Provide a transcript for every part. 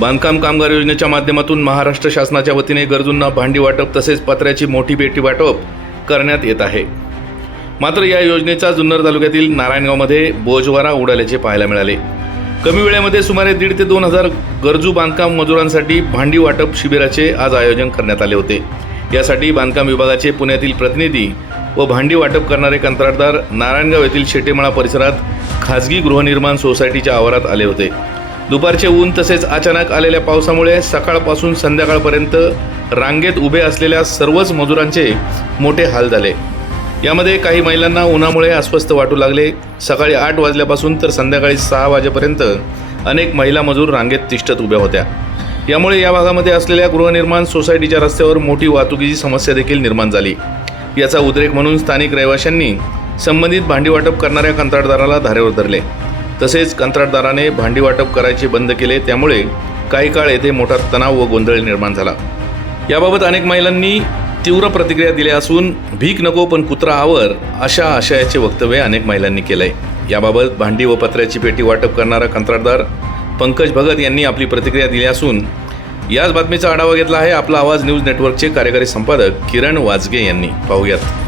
बांधकाम कामगार योजनेच्या माध्यमातून महाराष्ट्र शासनाच्या वतीने गरजूंना भांडी वाटप तसेच पत्र्याची मोठी पेटी वाटप करण्यात येत आहे. मात्र या योजनेचा जुन्नर तालुक्यातील नारायणगावमध्ये बोजवारा उडाल्याचे पाहायला मिळाले. कमी वेळेमध्ये सुमारे दीड ते दोन हजार गरजू बांधकाम मजुरांसाठी भांडी वाटप शिबिराचे आज आयोजन करण्यात आले होते. यासाठी बांधकाम विभागाचे पुण्यातील प्रतिनिधी व भांडी वाटप करणारे कंत्राटदार नारायणगाव येथील शेटेमाळा परिसरात खाजगी गृहनिर्माण सोसायटीच्या आवारात आले होते. दुपारचे ऊन तसेच अचानक आलेल्या पावसामुळे सकाळपासून संध्याकाळपर्यंत रांगेत उभे असलेल्या सर्वच मजुरांचे मोठे हाल झाले. यामध्ये काही महिलांना उन्हामुळे अस्वस्थ वाटू लागले. सकाळी आठ वाजल्यापासून तर संध्याकाळी सहा वाजेपर्यंत अनेक महिला मजूर रांगेत तिष्ठत उभ्या होत्या. यामुळे या भागामध्ये असलेल्या गृहनिर्माण सोसायटीच्या रस्त्यावर मोठी वाहतुकीची समस्या देखील निर्माण झाली. याचा उद्रेक म्हणून स्थानिक रहिवाशांनी संबंधित भांडी वाटप करणाऱ्या कंत्राटदाराला धारेवर धरले. तसेच कंत्राटदाराने भांडी वाटप करायचे बंद केले त्यामुळे काही काळ येथे मोठा तणाव व गोंधळ निर्माण झाला. याबाबत अनेक महिलांनी तीव्र प्रतिक्रिया दिल्या असून भीक नको पण कुत्रा आवर अशा आशयाचे वक्तव्य अनेक महिलांनी केलंय. याबाबत भांडी व पत्र्याची पेटी वाटप करणारा कंत्राटदार पंकज भगत यांनी आपली प्रतिक्रिया दिली असून याच बातमीचा आढावा घेतला आहे आपला आवाज न्यूज नेटवर्कचे कार्यकारी संपादक किरण वाजगे यांनी. पाहूयात.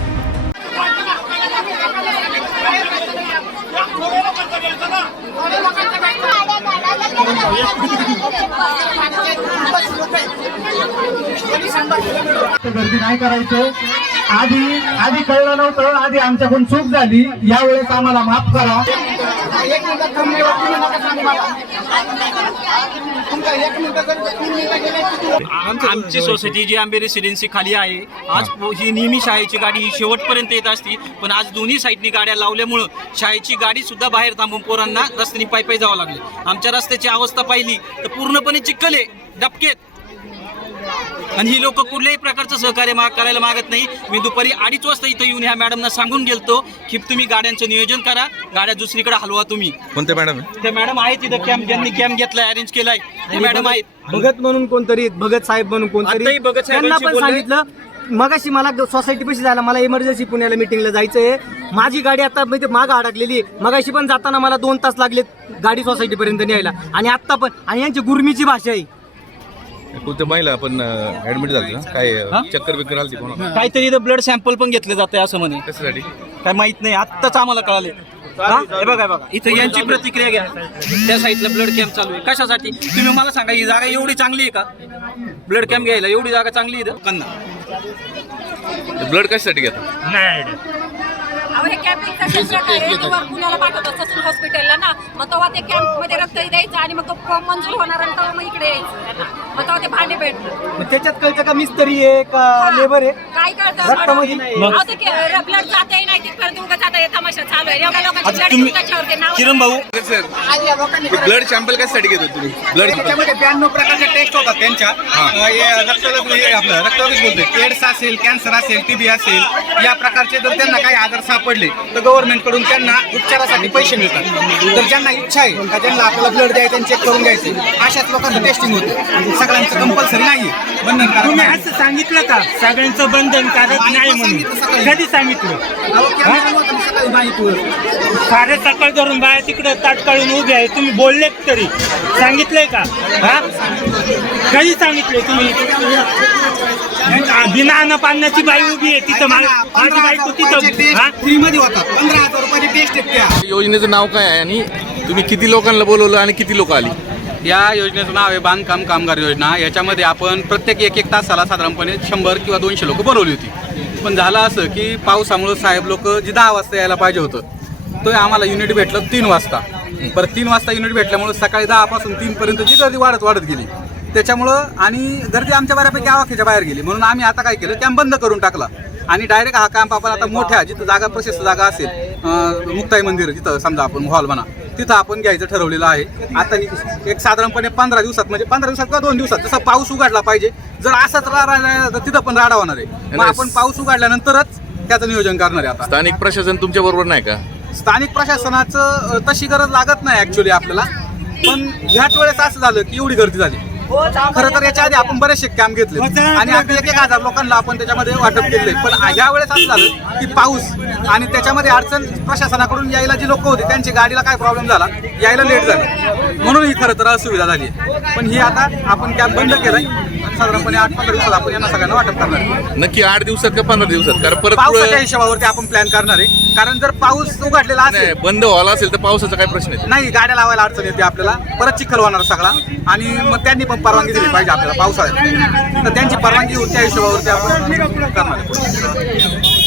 गर्दी नाही करायचं. आधी आधी कळलं नव्हतं आधी आमच्याकडून चूक झाली. यावेळेस आम्हाला माफ करा. आमची सोसायटी जी आंबे रेसिडेन्सी खाली आहे आज ही. नेहमी शाळेची गाडी ही शेवटपर्यंत येत असती पण आज दोन्ही साईडनी गाड्या लावल्यामुळं शाळेची गाडी सुद्धा बाहेर थांबून पोरांना रस्त्याने पायी पायी जावं लागले. आमच्या रस्त्याची अवस्था पाहिली तर पूर्णपणे चिखल आहे डबकेत आणि ही लोक कुठल्याही प्रकारचं सहकार्य माग करायला मागत नाही. मी दुपारी अडीच वाजता इथं येऊन ह्या मॅडमना सांगून गेलतो की तुम्ही गाड्यांचं नियोजन करा गाड्या दुसरीकडे हलवा तुम्ही. कोणते मॅडम? त्या मॅडम आहेत तिथं कॅम्प ज्यांनी कॅम्प घेतलाय अरेंज केलाय. मॅडम आहेत. भगत म्हणून कोणतरी भगत साहेब म्हणून कोणतरी आताही भगत त्यांना साहेबांशी पण बोललोय. सांगितलं मगाशी मला सोसायटी पशी जायला मला इमर्जन्सी पुण्याला मिटिंगला जायचंय. माझी गाडी आता म्हणजे माग अडकलेली आहे. मगाशी पण जाताना मला दोन तास लागले गाडी सोसायटी पर्यंत न्यायला. आणि आता पण आणि यांची गुरमीची भाषा आहे. कोणते महिला आपण ऍडमिट झाली ना? काय चक्कर बिक्कर आली कोणा काहीतरी इथं ब्लड सॅम्पल पण घेतले जाते असं म्हणे. कशासाठी? काय माहीत नाही आत्ताच आम्हाला कळाले हा? हे बघा हे बघा. इथं यांची प्रतिक्रिया घ्या. त्या साईडला ब्लड कॅम्प चालू आहे. कशासाठी? तुम्ही मला सांगा ही जागा एवढी चांगली आहे का? ब्लड कॅम्प घ्यायला एवढी जागा चांगली आहे इथं? कन्ना. ब्लड कशासाठी घेतात? अहो हे पाठवतात हॉस्पिटलला ना मग तेव्हा ते कॅम्पमध्ये रक्त द्यायचं आणि मग तो फॉर्म मंजूर होणार आणि तेव्हा मग इकडे यायचं त्यांना. मग तेव्हा ते भांडे मग त्याच्यात कळतं का मिस्त्री आहे का लेबर आहे? काय करतात रक्तामध्ये मॅडम? अहो ते के- ब्लड जाते नाही तिथपर्यंत उगाच आता हे तमाशा चालू आहे. एवढ्या लोकांची आता तुम्ही त्याच्यावरती नाव किरण भाऊ ब्लड सॅम्पल कशासाठी घेतो तुम्ही? ब्लड त्याच्यामध्ये ब्याण्णव प्रकारच्या टेस्ट होतात त्यांच्या. अं, हे रक्तदाब हे आपलं रक्तदाबच बोलतोय. एड्स असेल कॅन्सर असेल टीबी असेल या प्रकारचे जर त्यांना काही आजार सापडले तर गव्हर्नमेंटकडून त्यांना उपचारासाठी पैसे मिळतात. तर ज्यांना इच्छा आहे का ज्यांना आपल्याला ब्लड द्यायचं चेक करून घ्यायचं अशाच लोकांचं टेस्टिंग होतं. सगळ्यांचं कंपल्सरी नाही बंधनकारक तुम्ही. असं सांगितलं का? सगळ्यांचं बंधनकारक नाही म्हणून. कधी सांगितलं? सकाळी माहिती. सारे सकाळ धरून बाया तिकडे ताट काढून उभे आहे. तुम्ही बोलले तरी. सांगितलंय का? हा? कधी सांगितले तुम्ही? बिना अन्न पाण्याची बाई उभी आहे तिथं मा- माझी बायको तिथं हा? फ्रीमध्ये होतात. पंधरा योजनेचं नाव काय आहे? आणि तुम्ही किती लोकांना बोलवलं आणि किती लोक आली? या योजनेचं नाव आहे बांधकाम कामगार योजना. याच्यामध्ये आपण प्रत्येक एक एक तासाला साधारणपणे शंभर किंवा दोनशे लोक बोलवली होती. पण झालं असं की पावसामुळं साहेब लोक जे दहा वाजता यायला पाहिजे होतं तो आम्हाला युनिट भेटलं तीन वाजता. परत तीन वाजता युनिट भेटल्यामुळं सकाळी दहापासून तीनपर्यंत जी गर्दी वाढत वाढत गेली. त्याच्यामुळं आणि गर्दी आमच्या बऱ्यापैकी आवाक्याच्या बाहेर गेली. म्हणून आम्ही आता काय केलं कॅम्प बंद करून टाकला. आणि डायरेक्ट हा कॅम्प आपण आता मोठ्या जिथं जागा प्रशस्त जागा असेल मुक्ताई मंदिर जिथं समजा आपण हॉल म्हणा तिथं आपण घ्यायचं ठरवलेलं आहे. आता एक साधारणपणे पंधरा दिवसात म्हणजे पंधरा दिवसात किंवा दोन दिवसात जसा पाऊस उघडला पाहिजे जर असाच राहिला तर तिथं पण राडा होणार आहे. मग आपण पाऊस उघडल्यानंतरच त्याचं नियोजन करणार आहे आता. स्थानिक प्रशासन तुमच्या बरोबर नाही का? स्थानिक प्रशासनाचं तशी गरज लागत नाही ऍक्च्युली आपल्याला. पण ह्याच वेळेस असं झालं की एवढी गर्दी झाली. खरं तर याच्या आधी आपण बरेचसे कॅम्प घेतले आणि अगदी एक एक हजार लोकांना आपण त्याच्यामध्ये वाटप केले पण ह्या वेळेस असं झालं की पाऊस आणि त्याच्यामध्ये अडचण प्रशासनाकडून यायला जी लोक होती त्यांची गाडीला काय प्रॉब्लेम झाला यायला लेट झाली. म्हणून ही खरं तर असुविधा झाली. पण ही आता आपण कॅम्प बंद केलाय आणि साधारणपणे आठ पंधरा दिवसात आपण यांना सगळ्यांना वाटप करणार. नक्की आठ दिवसात का पंधरा दिवसात? कारण परत पावसाच्या हिशोबावरती आपण प्लॅन करणार आहे. कारण जर पाऊस उघडलेला असेल बंद व्हायला असेल तर पावसाचा काय प्रश्न नाही गाड्या लावायला अडचण येते आपल्याला. परत चिखल होणार सगळा. आणि मग त्यांनी पण परवानगी दिली पाहिजे आपल्याला पावसाळ्यात तर त्यांची परवानगी होती त्या हिशोबावरती आपण करणार आहे.